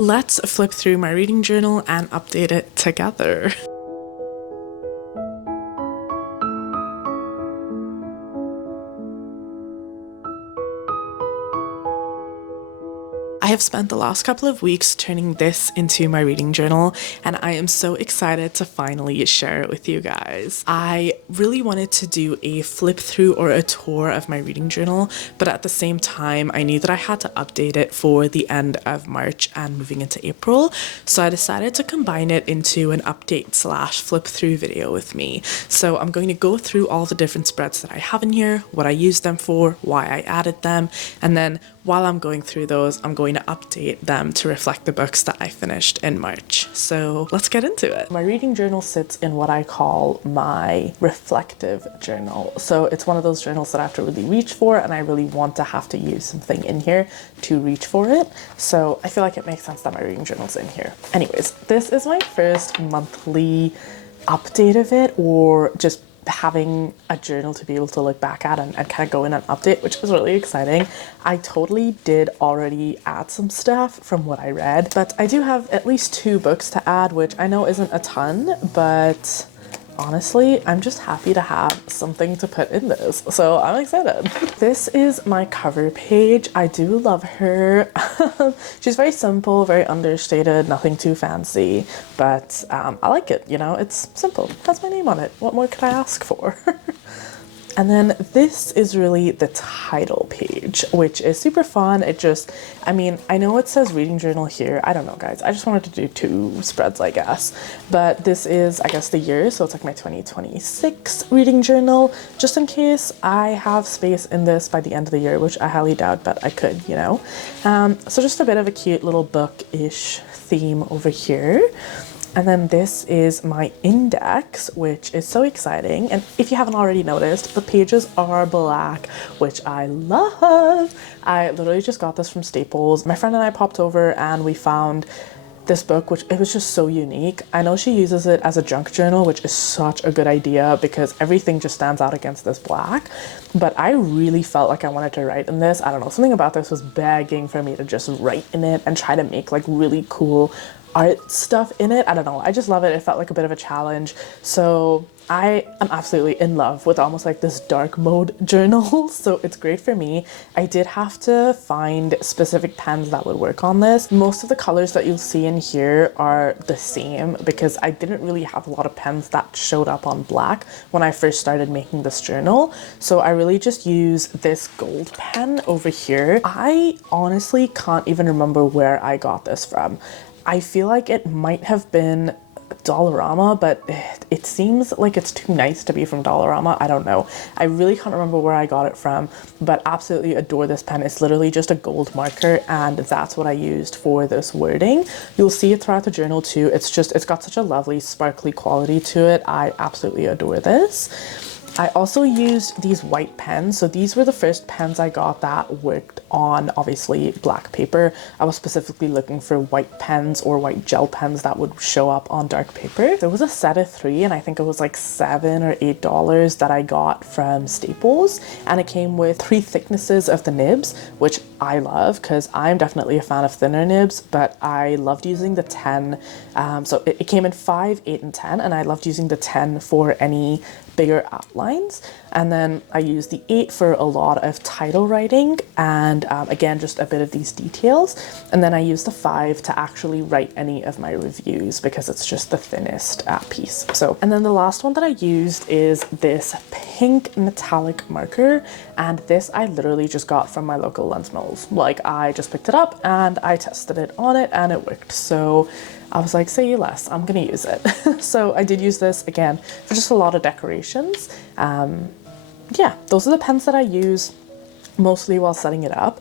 Let's flip through my reading journal and update it together. I have spent the last couple of weeks turning this into my reading journal, and I am so excited to finally share it with you guys. I really wanted to do a flip through or a tour of my reading journal, but at the same time, I knew that I had to update it for the end of March and moving into April, so I decided to combine it into an update / flip through video with me. So I'm going to go through all the different spreads that I have in here, what I used them for, why I added them, and then while I'm going through those, I'm going to update them to reflect the books that I finished in March. So let's get into it. My reading journal sits in what I call my reflective journal. So it's one of those journals that I have to really reach for, and I really want to have to use something in here to reach for it. So I feel like it makes sense that my reading journal's in here. Anyways, this is my first monthly update of it, or just having a journal to be able to look back at and kind of go in and update, which is really exciting. I totally did already add some stuff from what I read, but I do have at least 2 books to add, which I know isn't a ton, but honestly, I'm just happy to have something to put in this, so I'm excited. This is my cover page. I do love her. She's very simple, very understated, nothing too fancy, but I like it, you know, it's simple. It has my name on it. What more could I ask for? And then this is really the title page, which is super fun. It just, I mean, I know it says reading journal here. I don't know, guys. I just wanted to do 2 spreads, I guess. But this is, I guess, the year. So it's like my 2026 reading journal, just in case I have space in this by the end of the year, which I highly doubt, but I could, you know. So just a bit of a cute little book-ish theme over here. And then this is my index, which is so exciting. And if you haven't already noticed, the pages are black, which I love. I literally just got this from Staples. My friend and I popped over and we found this book, which it was just so unique. I know she uses it as a junk journal, which is such a good idea because everything just stands out against this black. But I really felt like I wanted to write in this. I don't know, something about this was begging for me to just write in it and try to make like really cool art stuff in it. I don't know, I just love it. It felt like a bit of a challenge. So I am absolutely in love with almost like this dark mode journal, so it's great for me. I did have to find specific pens that would work on this. Most of the colors that you'll see in here are the same because I didn't really have a lot of pens that showed up on black when I first started making this journal. So I really just use this gold pen over here. I honestly can't even remember where I got this from. I feel like it might have been Dollarama, but it seems like it's too nice to be from Dollarama. I don't know. I really can't remember where I got it from, but absolutely adore this pen. It's literally just a gold marker, and that's what I used for this wording. You'll see it throughout the journal too. It's got such a lovely sparkly quality to it. I absolutely adore this. I also used these white pens. So these were the first pens I got that worked on, obviously, black paper. I was specifically looking for white pens or white gel pens that would show up on dark paper. There was a set of 3, and I think it was like $7 or $8 that I got from Staples. And it came with 3 thicknesses of the nibs, which I love because I'm definitely a fan of thinner nibs, but I loved using the 10. So it came in 5, 8, and 10, and I loved using the 10 for any bigger outlines. And then I used the 8 for a lot of title writing and again just a bit of these details, and then I used the 5 to actually write any of my reviews because it's just the thinnest piece. So, and then the last one that I used is this pink metallic marker, and this I literally just got from my local Lens Mills. Like, I just picked it up and I tested it on it and it worked. So I was like, say less, I'm gonna use it. So I did use this again for just a lot of decorations. Yeah, those are the pens that I use mostly while setting it up.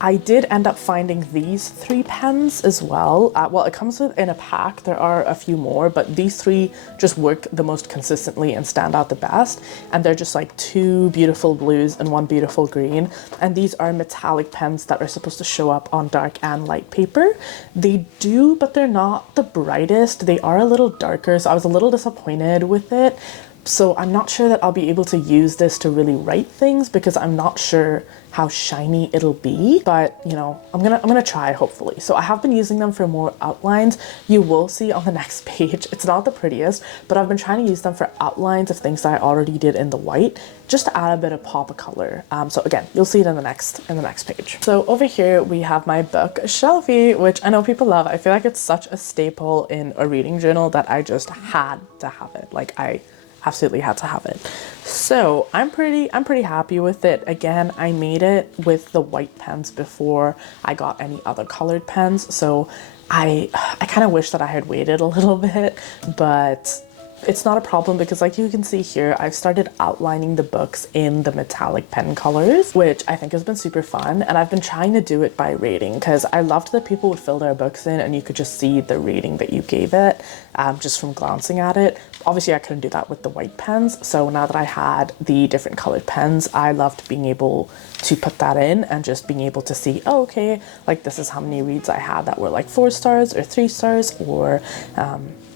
I did end up finding these 3 pens as well. Well, it comes in a pack. There are a few more, but these 3 just work the most consistently and stand out the best. And they're just like 2 beautiful blues and 1 beautiful green. And these are metallic pens that are supposed to show up on dark and light paper. They do, but they're not the brightest. They are a little darker, so I was a little disappointed with it. So I'm not sure that I'll be able to use this to really write things because I'm not sure how shiny it'll be, but you know, I'm gonna try, hopefully. So I have been using them for more outlines. You will see on the next page, it's not the prettiest, but I've been trying to use them for outlines of things that I already did in the white, just to add a bit of pop of color. So again, you'll see it in the next page. So over here we have my book shelfie, which I know people love. I feel like it's such a staple in a reading journal that I just had to have it. Like, I absolutely had to have it. So I'm pretty happy with it. Again, I made it with the white pens before I got any other colored pens. So I kind of wish that I had waited a little bit, but it's not a problem because, like you can see here, I've started outlining the books in the metallic pen colors, which I think has been super fun. And I've been trying to do it by rating because I loved that people would fill their books in and you could just see the rating that you gave it just from glancing at it. Obviously, I couldn't do that with the white pens. So now that I had the different colored pens, I loved being able to put that in and just being able to see, oh, okay, like this is how many reads I had that were like 4 stars or 3 stars or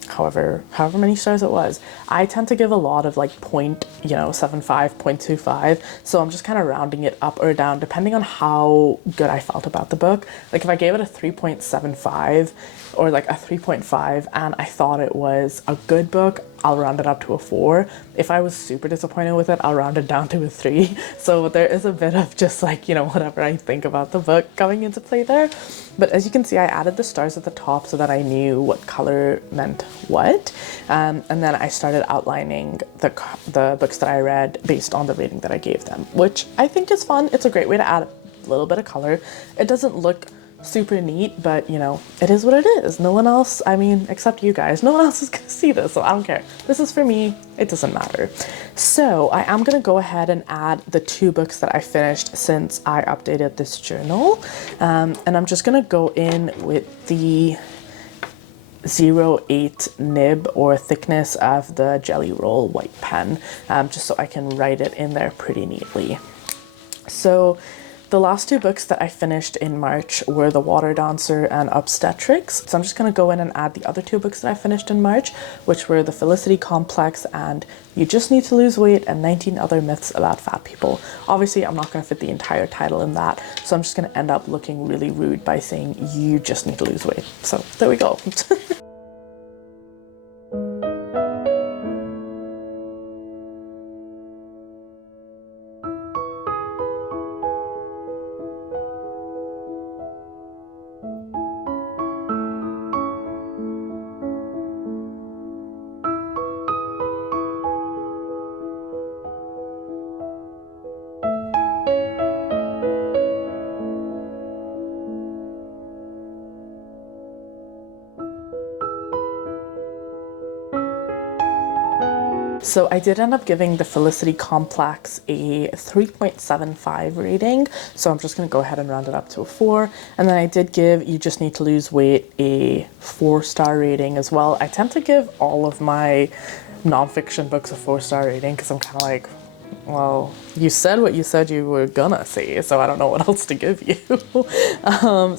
however many stars it was. I tend to give a lot of like 0.75, 0.25. So I'm just kind of rounding it up or down depending on how good I felt about the book. Like if I gave it a 3.75 or like a 3.5 and I thought it was a good book, I'll round it up to a 4. If I was super disappointed with it, I'll round it down to a 3. So there is a bit of just like, you know, whatever I think about the book coming into play there. But as you can see, I added the stars at the top so that I knew what color meant what. And then I started outlining the books that I read based on the rating that I gave them, which I think is fun. It's a great way to add a little bit of color. It doesn't look super neat, but you know, it is what it is. No one else, I mean, except you guys, no one else is gonna see this, so I don't care. This is for me, it doesn't matter. So I am gonna go ahead and add the 2 books that I finished since I updated this journal. And I'm just gonna go in with the 0.8 nib or thickness of the Jelly Roll white pen, just so I can write it in there pretty neatly. So the last 2 books that I finished in March were The Water Dancer and Obstetrics. So I'm just going to go in and add the other 2 books that I finished in March, which were The Felicity Complex and You Just Need to Lose Weight and 19 Other Myths About Fat People. Obviously, I'm not going to fit the entire title in that, so I'm just going to end up looking really rude by saying you just need to lose weight. So there we go. So I did end up giving the Felicity Complex a 3.75 rating. So I'm just going to go ahead and round it up to a 4. And then I did give You Just Need to Lose Weight a 4-star rating as well. I tend to give all of my nonfiction books a 4-star rating because I'm kind of like, well, you said what you said you were gonna say, so I don't know what else to give you.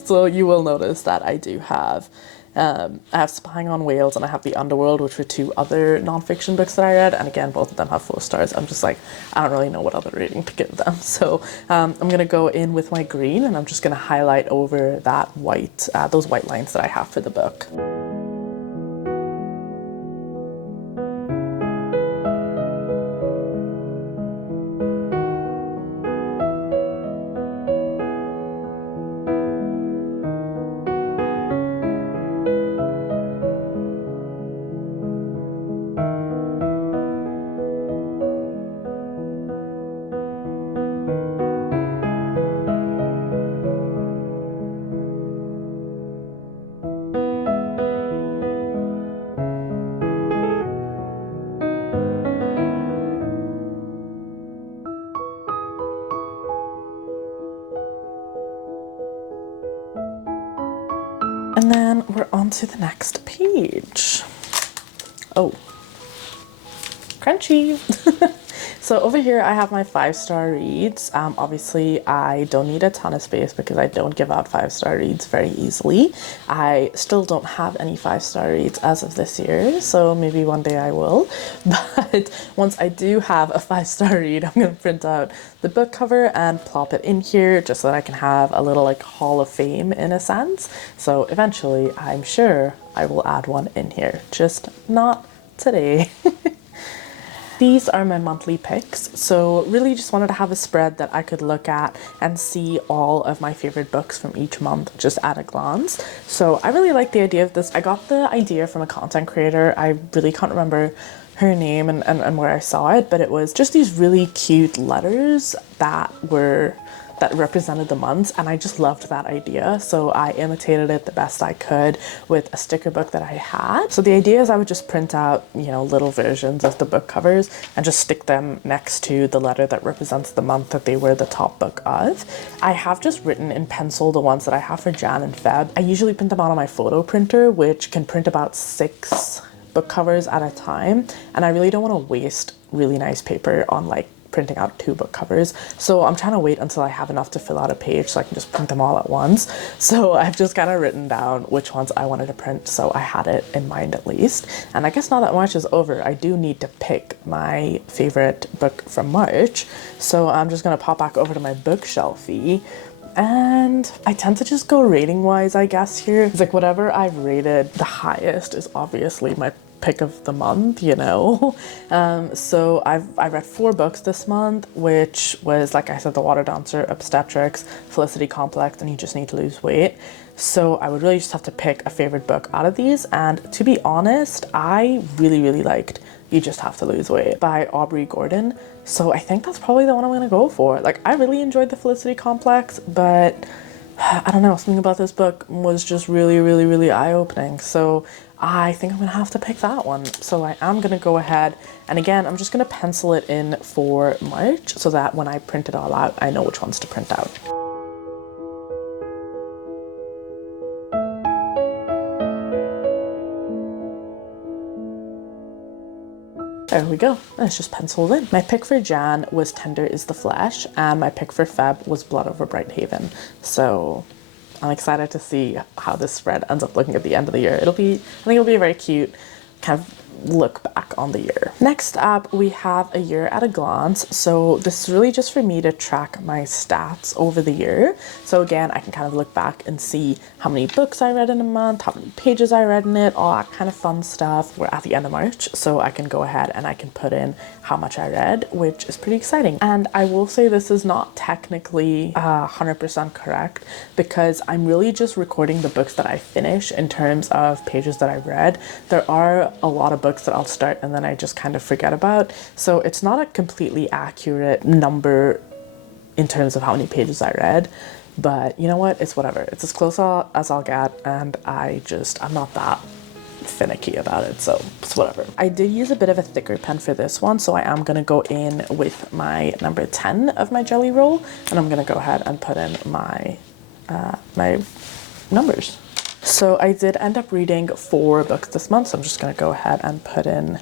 So you will notice that I do have I have Spying on Whales and I have The Underworld, which were 2 other nonfiction books that I read, and again, both of them have 4 stars. I'm just like, I don't really know what other rating to give them. So I'm gonna go in with my green and I'm just gonna highlight over that white, those white lines that I have for the book. And then we're on to the next page. Oh, crunchy. So over here I have my 5-star reads. Obviously I don't need a ton of space because I don't give out 5-star reads very easily. I still don't have any 5-star reads as of this year, so maybe one day I will. But once I do have a 5-star read, I'm gonna print out the book cover and plop it in here just so that I can have a little like Hall of Fame in a sense. So eventually I'm sure I will add one in here, just not today. These are my monthly picks, so really just wanted to have a spread that I could look at and see all of my favorite books from each month just at a glance. So I really like the idea of this. I got the idea from a content creator. I really can't remember her name and where I saw it, but it was just these really cute letters that represented the months, and I just loved that idea, so I imitated it the best I could with a sticker book that I had. So the idea is I would just print out, you know, little versions of the book covers and just stick them next to the letter that represents the month that they were the top book of. I have just written in pencil the ones that I have for Jan and Feb. I usually print them out on my photo printer, which can print about 6 book covers at a time, and I really don't want to waste really nice paper on like printing out 2 book covers, so I'm trying to wait until I have enough to fill out a page so I can just print them all at once. So I've just kind of written down which ones I wanted to print, so I had it in mind at least. And I guess now that March is over, I do need to pick my favorite book from March, so I'm just gonna pop back over to my bookshelfie. And I tend to just go rating wise, I guess. Here it's like whatever I've rated the highest is obviously my pick of the month, you know. So I read 4 books this month, which was, like I said, The Water Dancer, Obstetrics, Felicity Complex, and You Just Need to Lose Weight. So I would really just have to pick a favorite book out of these, and to be honest, I really liked You Just Have to Lose Weight by Aubrey Gordon. So I think that's probably the one I'm gonna go for. Like, I really enjoyed the Felicity Complex, but I don't know, something about this book was just really eye-opening. So I think I'm gonna have to pick that one. So I am gonna go ahead, and again, I'm just gonna pencil it in for March so that when I print it all out, I know which ones to print out. There we go, it's just penciled in. My pick for Jan was Tender is the Flesh, and my pick for Feb was Blood over Bright Haven. So I'm excited to see how this spread ends up looking at the end of the year. I think it'll be a very cute kind of look back on the year. Next up, we have a year at a glance. So this is really just for me to track my stats over the year. So again, I can kind of look back and see how many books I read in a month, how many pages I read in it, all that kind of fun stuff. We're at the end of March, so I can go ahead and I can put in how much I read, which is pretty exciting. And I will say this is not technically 100% correct, because I'm really just recording the books that I finish in terms of pages that I read. There are a lot of books that I'll start and then I just kind of forget about. So it's not a completely accurate number in terms of how many pages I read, but you know what? It's whatever. It's as close as I'll get, and I'm not that finicky about it, so it's whatever. I did use a bit of a thicker pen for this one, so I am gonna go in with my number 10 of my jelly roll, and I'm gonna go ahead and put in my my numbers. So I did end up reading 4 books this month, so I'm just going to go ahead and put in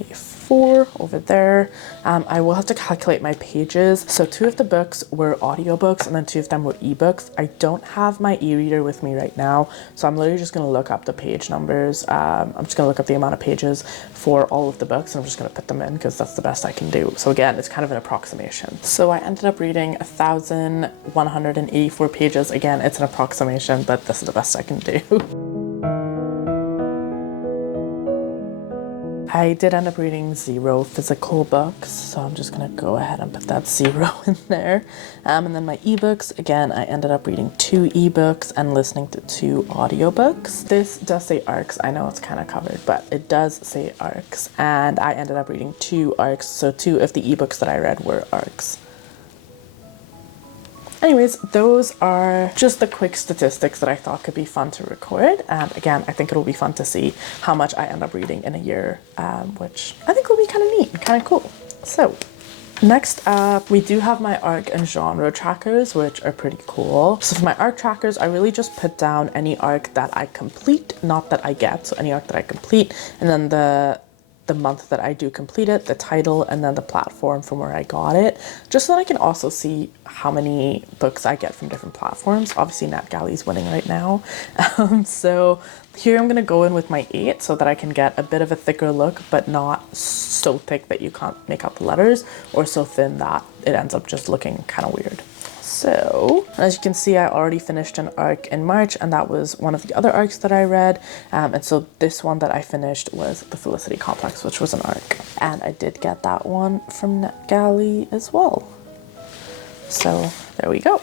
a 4 over there. I will have to calculate my pages. So 2 of the books were audiobooks and then 2 of them were ebooks. I don't have my e-reader with me right now, so I'm literally just going to look up the page numbers. I'm just going to look up the amount of pages for all of the books, and I'm just going to put them in because that's the best I can do. So again, it's kind of an approximation. So I ended up reading 1,184 pages. Again, it's an approximation, but this is the best I can do. I did end up reading 0 physical books, so I'm just gonna go ahead and put that 0 in there. And then my ebooks, again, I ended up reading 2 ebooks and listening to 2 audiobooks. This does say arcs. I know it's kind of covered, but it does say arcs. And I ended up reading 2 arcs, so 2 of the ebooks that I read were arcs. Anyways, those are just the quick statistics that I thought could be fun to record. And again, I think it'll be fun to see how much I end up reading in a year, which I think will be kind of neat and kind of cool. So next up, we do have my arc and genre trackers, which are pretty cool. So for my arc trackers, I really just put down any arc that I complete, not that I get, so any arc that I complete, and then the the month that I do complete it, the title, and then the platform from where I got it, just so that I can also see how many books I get from different platforms. Obviously NetGalley's winning right now. So here I'm gonna go in with my 8 so that I can get a bit of a thicker look, but not so thick that you can't make out the letters, or so thin that it ends up just looking kind of weird. So, as you can see, I already finished an arc in March, and that was one of the other arcs that I read. And so this one that I finished was the Felicity Complex, which was an arc. And I did get that one from NetGalley as well. So there we go.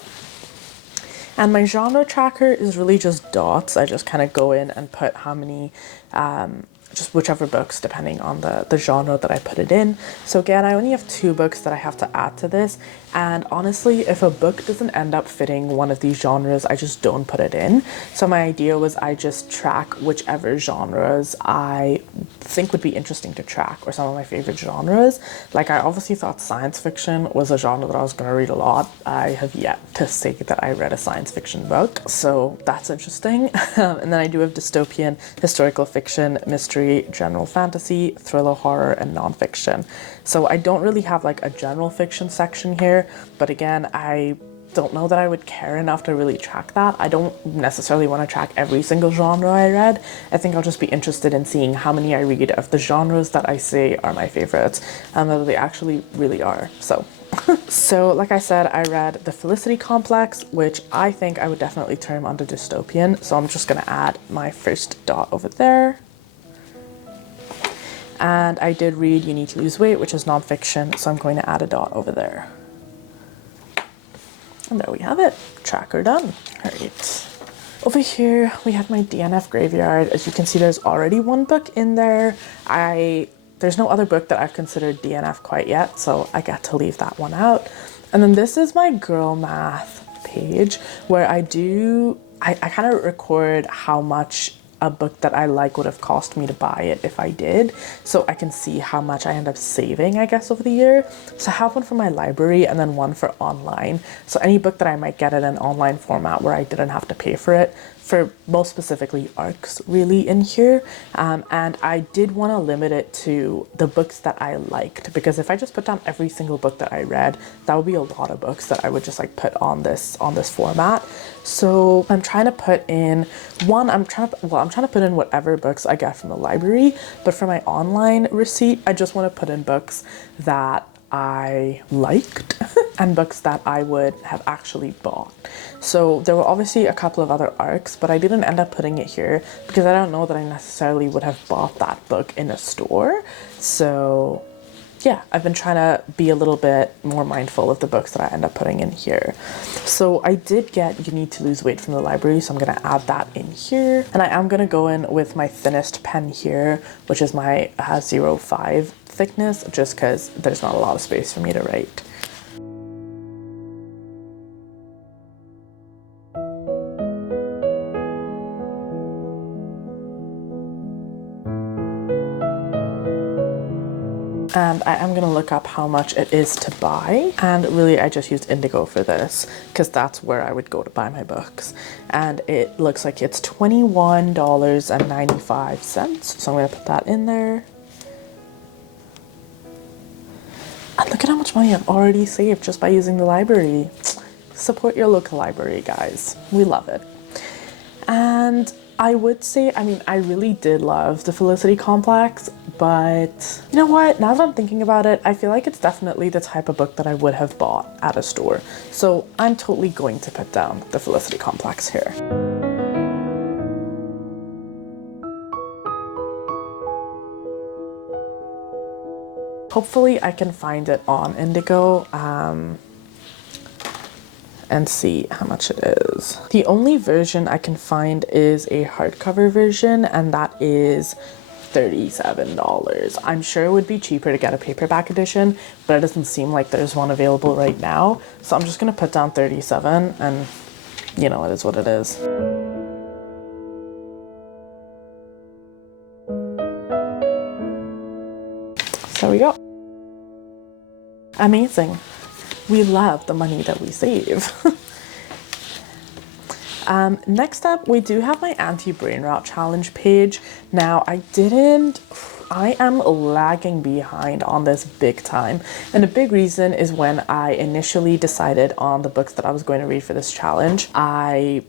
And my genre tracker is really just dots. I just kind of go in and put how many, just whichever books, depending on the genre that I put it in. So again, I only have 2 books that I have to add to this. And honestly, if a book doesn't end up fitting one of these genres, I just don't put it in. So my idea was I just track whichever genres I think would be interesting to track, or some of my favorite genres. Like, I obviously thought science fiction was a genre that I was going to read a lot. I have yet to say that I read a science fiction book, so that's interesting. And then I do have dystopian, historical fiction, mystery, general fantasy, thriller, horror, and nonfiction. So I don't really have like a general fiction section here, but again, I don't know that I would care enough to really track that. I don't necessarily want to track every single genre I read. I think I'll just be interested in seeing how many I read of the genres that I say are my favorites, and whether they actually really are. So so like I said, I read the Felicity Complex, which I think I would definitely term under dystopian. So I'm just going to add my first dot over there. And I did read You Need to Lose Weight, which is nonfiction, so I'm going to add a dot over there. And there we have it. Tracker done. All right. Over here, we have my DNF graveyard. As you can see, there's already 1 book in there. There's no other book that I've considered DNF quite yet, so I get to leave that one out. And then this is my girl math page, where I kind of record how much a book that I like would have cost me to buy it if I did, so I can see how much I end up saving, I guess, over the year. So I have one for my library and then one for online. So any book that I might get in an online format where I didn't have to pay for it, for most specifically arcs really in here. And I did want to limit it to the books that I liked, because if I just put down every single book that I read, that would be a lot of books that I would just like put on this format. So I'm trying to put in I'm trying to put in whatever books I get from the library, but for my online receipt, I just want to put in books that I liked and books that I would have actually bought. So there were obviously a couple of other arcs, but I didn't end up putting it here because I don't know that I necessarily would have bought that book in a store. So yeah, I've been trying to be a little bit more mindful of the books that I end up putting in here. So I did get You Need to Lose Weight from the library, so I'm going to add that in here. And I am going to go in with my thinnest pen here, which is my 0.5 thickness, just because there's not a lot of space for me to write. And I am going to look up how much it is to buy, and really I just used Indigo for this because that's where I would go to buy my books, and it looks like it's $21.95, so I'm going to put that in there. And look at how much money I've already saved just by using the library. Support your local library, guys. We love it. And I would say, I mean, I really did love the Felicity Complex, but you know what? Now that I'm thinking about it, I feel like it's definitely the type of book that I would have bought at a store. So I'm totally going to put down the Felicity Complex here. Hopefully I can find it on Indigo and see how much it is. The only version I can find is a hardcover version, and that is $37. I'm sure it would be cheaper to get a paperback edition, but it doesn't seem like there's one available right now. So I'm just gonna put down 37, and you know, it is what it is. So there we go. Amazing. We love the money that we save. Next up, we do have my anti-brain rot challenge page. Now, I am lagging behind on this big time. And a big reason is when I initially decided on the books that I was going to read for this challenge, I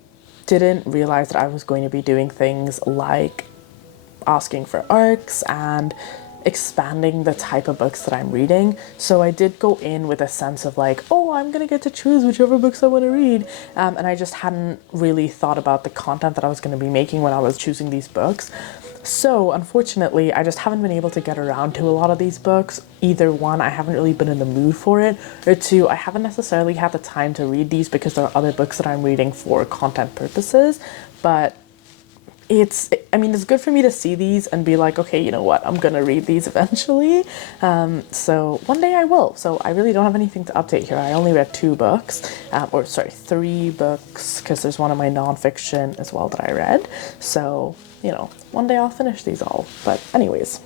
didn't realize that I was going to be doing things like asking for arcs and expanding the type of books that I'm reading. So I did go in with a sense of like, oh, I'm gonna get to choose whichever books I want to read. And I just hadn't really thought about the content that I was going to be making when I was choosing these books. So unfortunately, I just haven't been able to get around to a lot of these books. Either one, I haven't really been in the mood for it, or two, I haven't necessarily had the time to read these because there are other books that I'm reading for content purposes. But it's good for me to see these and be like, okay, you know what, I'm gonna read these eventually. So one day I will. So I really don't have anything to update here. I only read 3 books, because there's one of my nonfiction as well that I read. So, one day I'll finish these all. But anyways,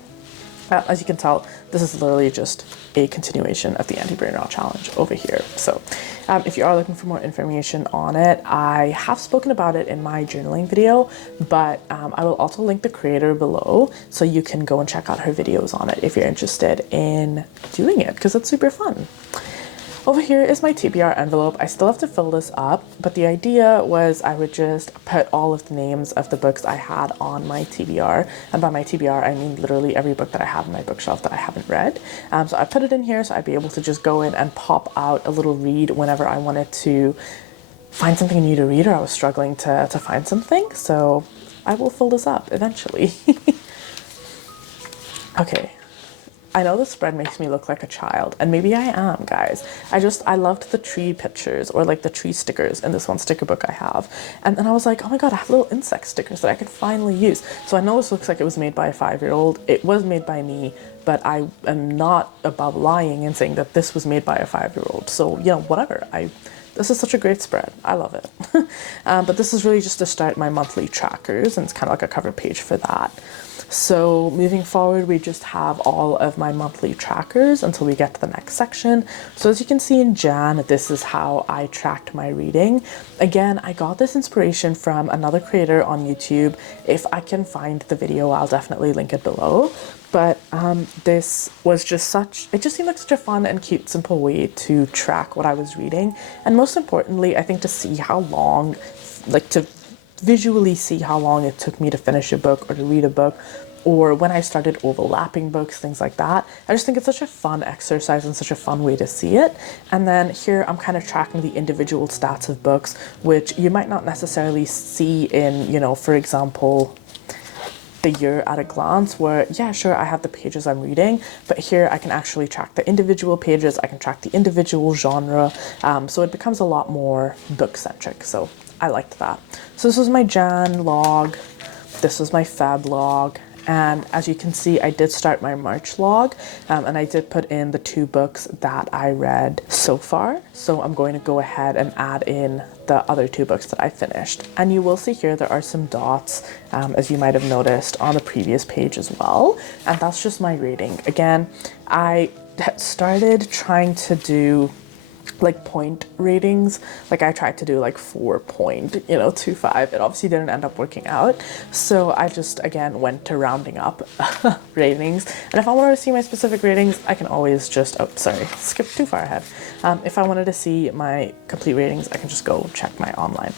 as you can tell, this is literally just a continuation of the anti-brain rot challenge over here. So if you are looking for more information on it, I have spoken about it in my journaling video, but I will also link the creator below so you can go and check out her videos on it if you're interested in doing it, because it's super fun. Over here is my TBR envelope. I still have to fill this up, but the idea was I would just put all of the names of the books I had on my TBR. And by my TBR, I mean literally every book that I have in my bookshelf that I haven't read. So I put it in here so I'd be able to just go in and pop out a little read whenever I wanted to find something new to read, or I was struggling to find something. So I will fill this up eventually. Okay. I know the spread makes me look like a child, and maybe I am, guys. I loved the tree pictures, or like the tree stickers in this one sticker book I have. And then I was like, oh my god, I have little insect stickers that I could finally use. So I know this looks like it was made by a 5-year-old. It was made by me, but I am not above lying and saying that this was made by a 5-year-old. So, whatever. This is such a great spread. I love it. But this is really just to start my monthly trackers, and it's kind of like a cover page for that. So moving forward, we just have all of my monthly trackers until we get to the next section. So as you can see in Jan, this is how I tracked my reading. Again, I got this inspiration from another creator on YouTube. If I can find the video, I'll definitely link it below. But this was it just seemed like such a fun and cute, simple way to track what I was reading. And most importantly, I think to see how long, to visually see how long it took me to finish a book or to read a book, or when I started overlapping books, things like that. I just think it's such a fun exercise and such a fun way to see it. And then here I'm kind of tracking the individual stats of books, which you might not necessarily see in, for example, the year at a glance, where, yeah, sure, I have the pages I'm reading, but here I can actually track the individual pages, I can track the individual genre, so it becomes a lot more book-centric, so I liked that. So this was my Jan log, this was my Feb log, and as you can see, I did start my March log, and I did put in the 2 books that I read so far. So I'm going to go ahead and add in the other 2 books that I finished. And you will see here there are some dots, as you might have noticed on the previous page as well. And that's just my rating. Again, I started trying to do point ratings. I tried to do 4.25. It obviously didn't end up working out. So I just, again, went to rounding up ratings. And if I wanted to see my specific ratings, I can always just, skip too far ahead. If I wanted to see my complete ratings, I can just go check my online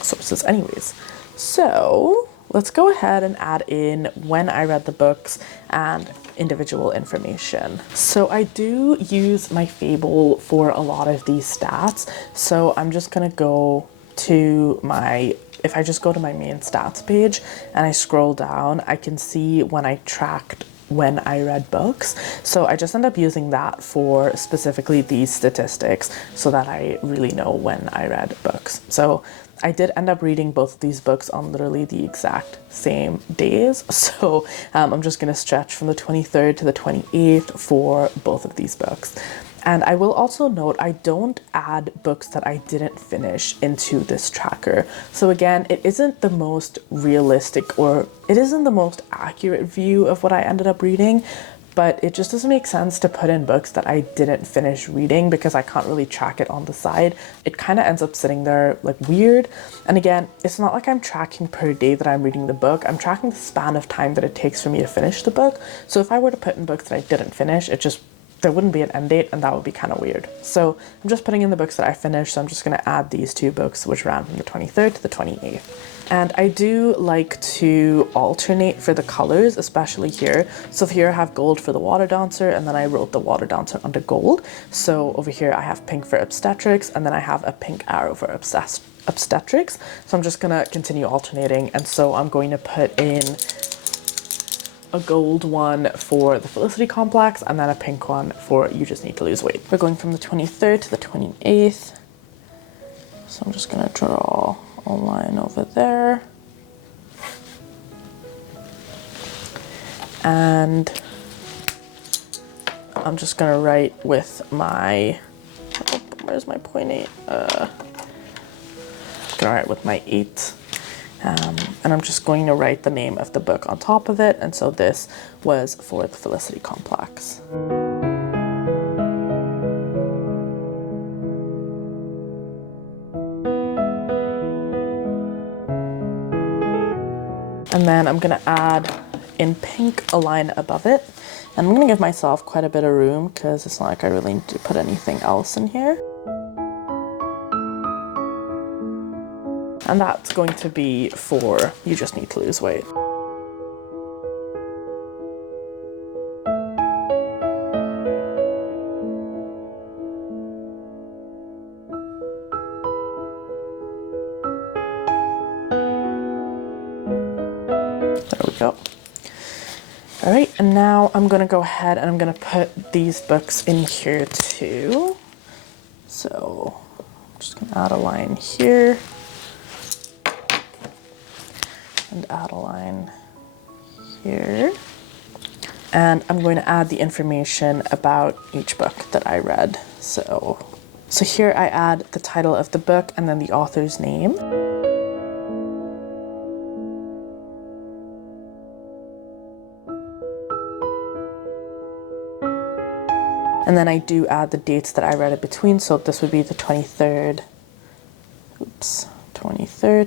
sources anyways. So let's go ahead and add in when I read the books and individual information. So I do use my Fable for a lot of these stats. So I'm just gonna go to if I just go to my main stats page and I scroll down, I can see when I tracked when I read books. So I just end up using that for specifically these statistics so that I really know when I read books. So I did end up reading both of these books on literally the exact same days. So I'm just going to stretch from the 23rd to the 28th for both of these books. And I will also note, I don't add books that I didn't finish into this tracker. So again, it isn't the most realistic, or it isn't the most accurate view of what I ended up reading, but it just doesn't make sense to put in books that I didn't finish reading because I can't really track it on the side. It kind of ends up sitting there like weird. And again, it's not like I'm tracking per day that I'm reading the book. I'm tracking the span of time that it takes for me to finish the book. So if I were to put in books that I didn't finish, there wouldn't be an end date, and that would be kind of weird. So I'm just putting in the books that I finished. So I'm just going to add these 2 books, which ran from the 23rd to the 28th. And I do like to alternate for the colors, especially here. So here I have gold for the water dancer, and then I wrote the water dancer under gold. So over here I have pink for obstetrics, and then I have a pink arrow for obstetrics. So I'm just gonna continue alternating. And so I'm going to put in a gold one for the Felicity complex, and then a pink one for you just need to lose weight. We're going from the 23rd to the 28th. So I'm just gonna draw a line over there. And I'm just gonna write with my, oh, where's my 0.8? Gonna write with my 8. And I'm just going to write the name of the book on top of it. And so this was for the Felicity complex. And then I'm gonna add in pink a line above it. And I'm gonna give myself quite a bit of room because it's not like I really need to put anything else in here. And that's going to be for you just need to lose weight. There we go. All right, and now I'm gonna go ahead and I'm gonna put these books in here too. So I'm just gonna add a line here and add a line here. And I'm going to add the information about each book that I read. So here I add the title of the book and then the author's name. And then I do add the dates that I read it between. So this would be the 23rd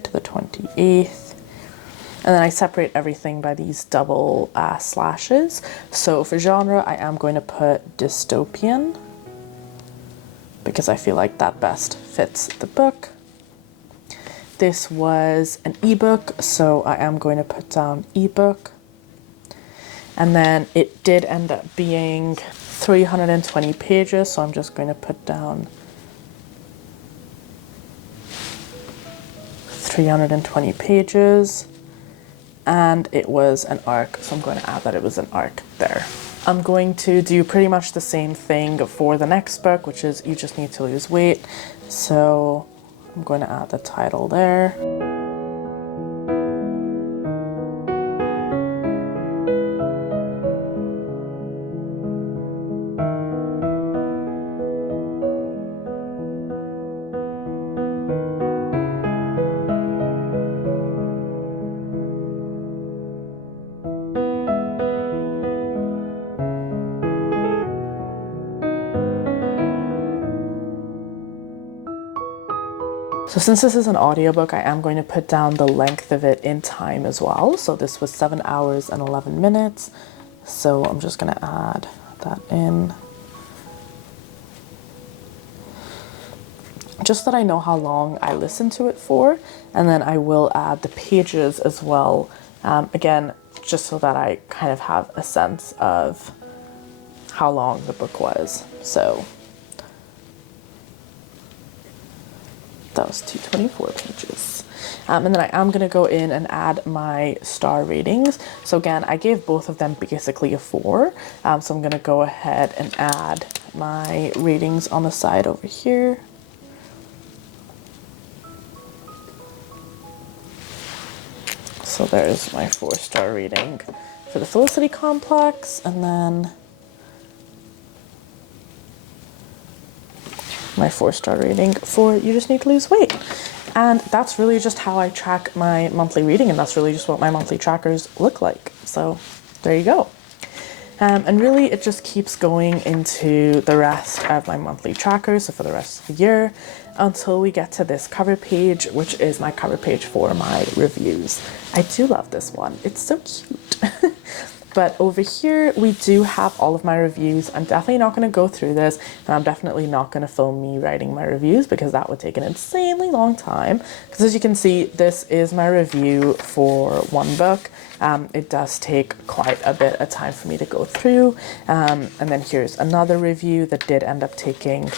to the 28th. And then I separate everything by these double slashes. So for genre, I am going to put dystopian because I feel like that best fits the book. This was an ebook, so I am going to put down ebook. And then it did end up being 320 pages, so I'm just going to put down 320 pages. And it was an arc, so I'm going to add that it was an arc there. I'm going to do pretty much the same thing for the next book, which is You Just Need to Lose Weight. So I'm going to add the title there. So since this is an audiobook, I am going to put down the length of it in time as well. So this was 7 hours and 11 minutes. So I'm just going to add that in. Just that I know how long I listened to it for. And then I will add the pages as well. Again, just so that I kind of have a sense of how long the book was. So that was 224 pages. And then I am going to go in and add my star ratings. So again, I gave both of them basically a 4. So I'm going to go ahead and add my ratings on the side over here. So there's my 4-star rating for the Felicity complex, and then my 4-star rating for You Just Need to Lose Weight. And that's really just how I track my monthly reading, and that's really just what my monthly trackers look like. So there you go. And really it just keeps going into the rest of my monthly tracker, so for the rest of the year, until we get to this cover page, which is my cover page for my reviews. I do love this one. It's so cute. But over here, we do have all of my reviews. I'm definitely not going to go through this, and I'm definitely not going to film me writing my reviews because that would take an insanely long time. Because as you can see, this is my review for one book. It does take quite a bit of time for me to go through. And then here's another review that did end up taking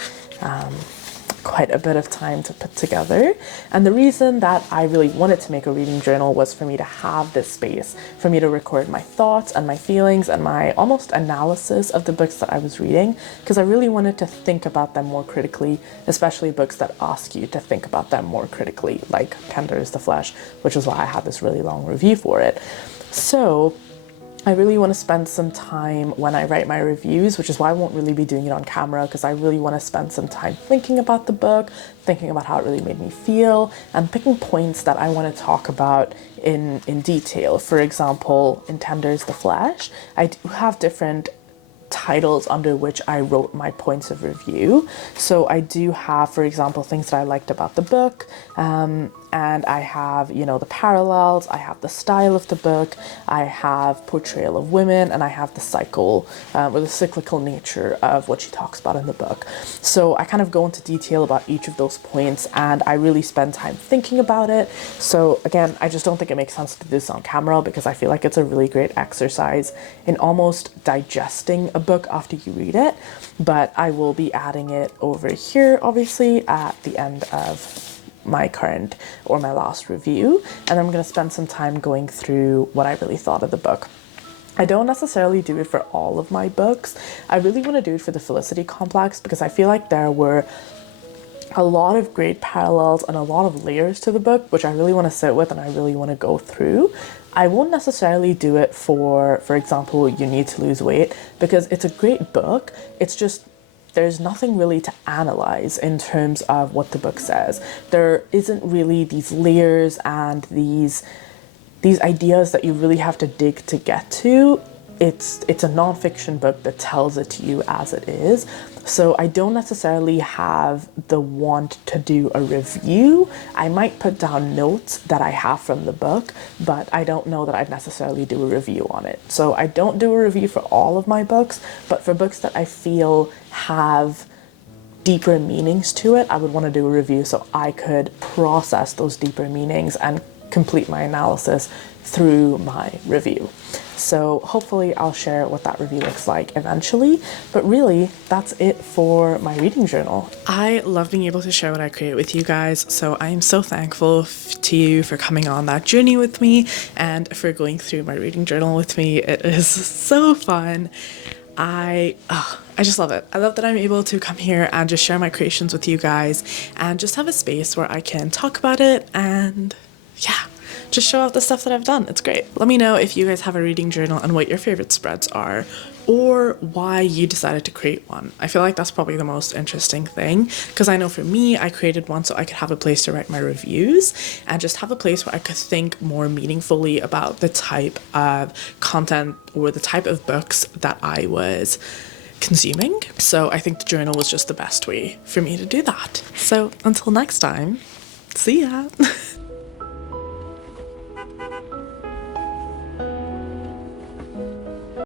quite a bit of time to put together. And the reason that I really wanted to make a reading journal was for me to have this space, for me to record my thoughts and my feelings and my almost analysis of the books that I was reading, because I really wanted to think about them more critically, especially books that ask you to think about them more critically, like Tender is the Flesh, which is why I had this really long review for it. So I really want to spend some time when I write my reviews, which is why I won't really be doing it on camera, because I really want to spend some time thinking about the book, thinking about how it really made me feel, and picking points that I want to talk about in detail. For example, in Tender is the Flesh, I do have different titles under which I wrote my points of review. So I do have, for example, things that I liked about the book, and I have, you know, the parallels, I have the style of the book, I have portrayal of women, and I have the cycle, or the cyclical nature of what she talks about in the book. So I kind of go into detail about each of those points, and I really spend time thinking about it. So again, I just don't think it makes sense to do this on camera because I feel like it's a really great exercise in almost digesting a book after you read it. But I will be adding it over here, obviously, at the end of my current or my last review, and I'm going to spend some time going through what I really thought of the book. I don't necessarily do it for all of my books. I really want to do it for the Felicity Complex because I feel like there were a lot of great parallels and a lot of layers to the book, which I really want to sit with and I really want to go through. I won't necessarily do it for example, You Need to Lose Weight, because it's a great book. It's just there's nothing really to analyze in terms of what the book says. There isn't really these layers and these ideas that you really have to dig to get to. It's a nonfiction book that tells it to you as it is. So I don't necessarily have the want to do a review. I might put down notes that I have from the book, but I don't know that I'd necessarily do a review on it. So I don't do a review for all of my books, but for books that I feel have deeper meanings to it, I would want to do a review so I could process those deeper meanings and complete my analysis through my review. So hopefully I'll share what that review looks like eventually, but really that's it for my reading journal. I love being able to share what I create with you guys, so I am so thankful to you for coming on that journey with me and for going through my reading journal with me. It is so fun. I just love it. I love that I'm able to come here and just share my creations with you guys and just have a space where I can talk about it and yeah, just show off the stuff that I've done. It's great. Let me know if you guys have a reading journal and what your favorite spreads are, or why you decided to create one. I feel like that's probably the most interesting thing, because I know for me, I created one so I could have a place to write my reviews and just have a place where I could think more meaningfully about the type of content or the type of books that I was consuming. So I think the journal was just the best way for me to do that. So until next time, see ya.